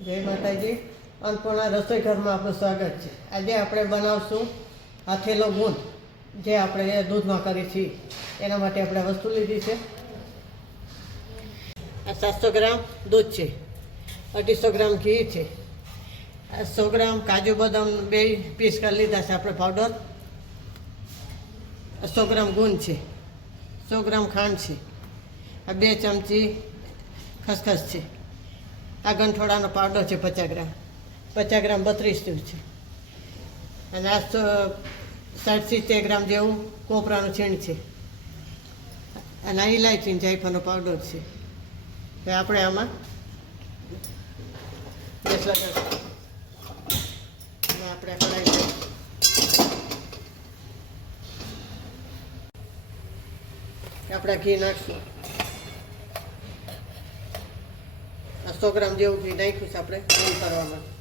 જય માતાજી. અન્નપૂર્ણા રસોઈ ઘરમાં આપનું સ્વાગત છે. આજે આપણે બનાવશું હાથેલો ગુંદ, જે આપણે દૂધમાં કરીએ છીએ. એના માટે આપણે વસ્તુ લીધી છે. આ 700 ગ્રામ દૂધ છે, 250 ગ્રામ ઘી છે, 100 ગ્રામ કાજુ બદામ 2 પીસ કરી લીધા છે આપણે પાવડર, 100 ગ્રામ ગુંદ છે, 100 ગ્રામ ખાંડ છે, આ 2 ચમચી ખસખસ છે, આ ગંઠોડાનો પાવડર છે 50 ગ્રામ, 50 ગ્રામ 32 જેવું છે, અને આ 60-70 ગ્રામ જેવું કોપરાનું છીણ છે, અને આ ઇલાયચી જાયફળનો પાવડર છે. તો આપણે આમાં ગેસ લગાવીશું અને આપણે કઢાઈ આપણે ઘી નાખીશું. 100 ગ્રામ જેવું ઘી નાખ્યું છે આપણે ગરમ કરવા માટે.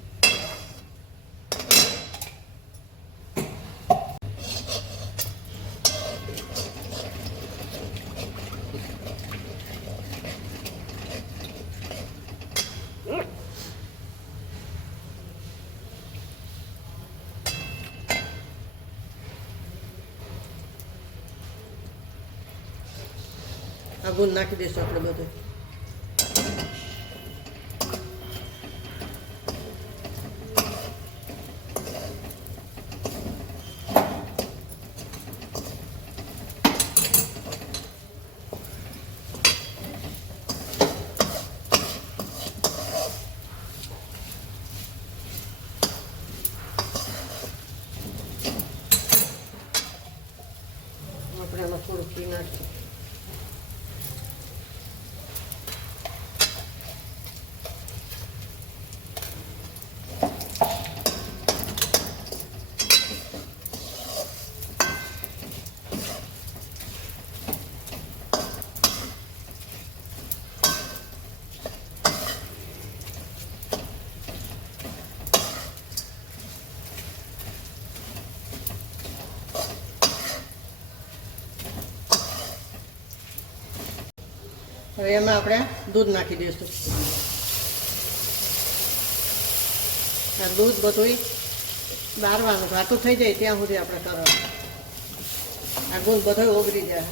આ ગુંદ નાખી દઈશું આપણે બધું. આપણે એમાં થોડું ઘી નાખીશું. હવે એમાં આપણે દૂધ નાખી દઈશું. આ દૂધ બધું બારવાનું ઘાટું થઈ જાય ત્યાં સુધી આપણે કરવાનું. આ ગુંદ બધો ઓગળી જાય.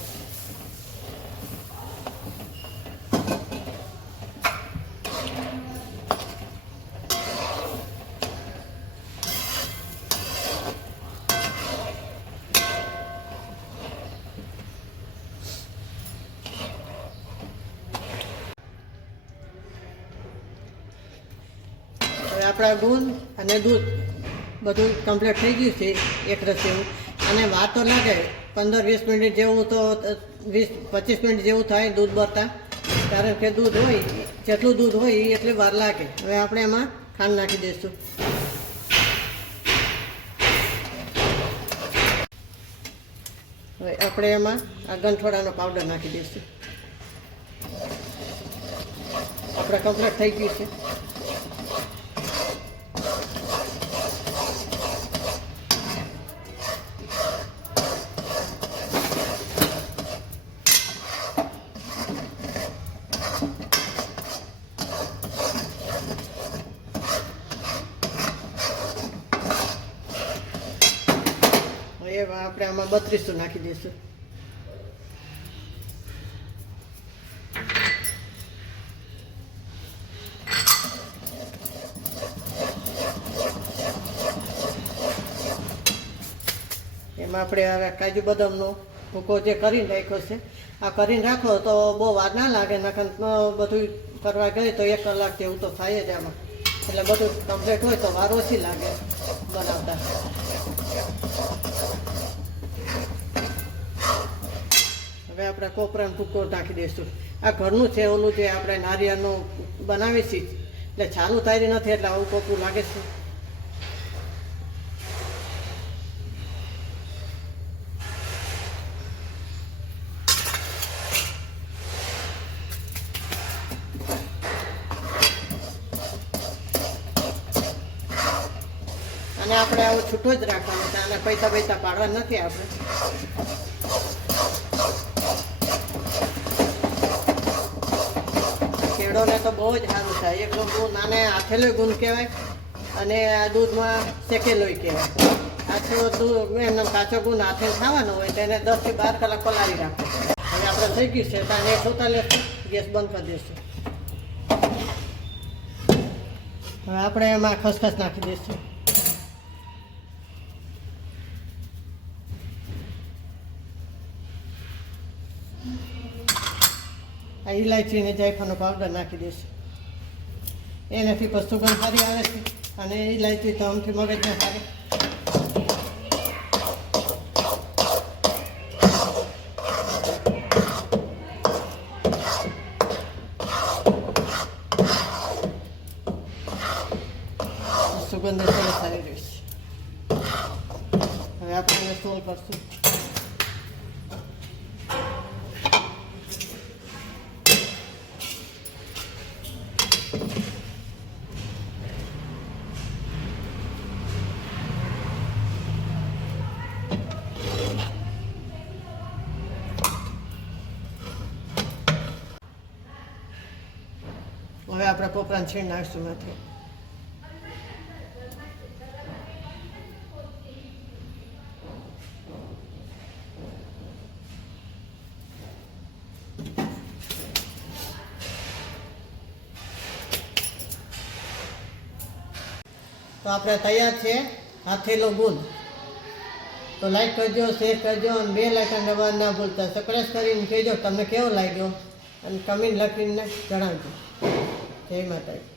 આપણા ગુંદ અને દૂધ બધું કમ્પ્લીટ થઈ ગયું છે એક રસ એવું. અને વાર તો લાગે 15-20 મિનિટ જેવું, તો 20-25 મિનિટ જેવું થાય દૂધ બળતા, કારણ કે દૂધ હોય જેટલું દૂધ હોય એટલી વાર લાગે. હવે આપણે એમાં ખાંડ નાખી દઈશું. હવે આપણે એમાં આ ગંઠોડાનો પાવડર નાખી દઈશું. આપણે કમ્પ્લીટ થઈ ગયું છે. એવા આપણે આમાં 32 નાખી દઈશું. એમાં આપણે હવે કાજુ બદામનો ભૂકો જે કરીને રાખ્યો છે, આ કરીને રાખો તો બહુ વાર ના લાગે. નકર બધું કરવા ગઈ તો 1 કલાક જેવું તો થાય જ આમાં. એટલે બધું કમ્પ્લીટ હોય તો વાર ઓછી લાગે બનાવતા. હવે આપણે કોપરાનો ભૂકો નાખી દઈશું. આ ઘરનું છે, ઓલું જે આપણે નારિયેળનું બનાવીએ છીએ એટલે ચાલુ થાય નથી, એટલે આવું કોપરું લાગે છે. અને આપણે આવું છૂટો જ રાખવાનું છે. આને પૈસા પાડવા નથી આપણે. ખેડોને તો બહુ જ સારું થાય. એકદમ ગુણ આને આથેલો ગુણ કહેવાય અને આ દૂધમાં શેકેલોય કહેવાય. આછો દૂધ એમનો કાચો ગુણ હાથે ખાવાનો હોય તેને 10 થી 12 કલાક પલાળી રાખો. હવે આપણે થઈ ગયું છે તો આને છોતા લેશું, ગેસ બંધ કરી દઈશું. હવે આપણે એમાં ખસખસ નાખી દઈશું. આ ઇલાયચી ને જાયફળનો પાવડર નાખી દઈશું. એનાથી પણ સુગંધ સારી આવે છે અને ઇલાયચી તો આમથી મગજને સારી. સુગંધ સરસ સારી રહેશે. હવે આપણે એને સોલ કરશું. હવે આપણે કોપરાને છીણ નાખશું નથી. તો આપણે તૈયાર છે હાથેલો ગુણ. તો લાઈક કરજો, શેર કરજો અને બેલ આઇકન દબાવવાનું ના ભૂલતા. સબસ્ક્રાઇબ કરીને કહેજો તમને કેવો લાગ્યો અને કમેન્ટ લખીને જણાવજો. જય માતાજી.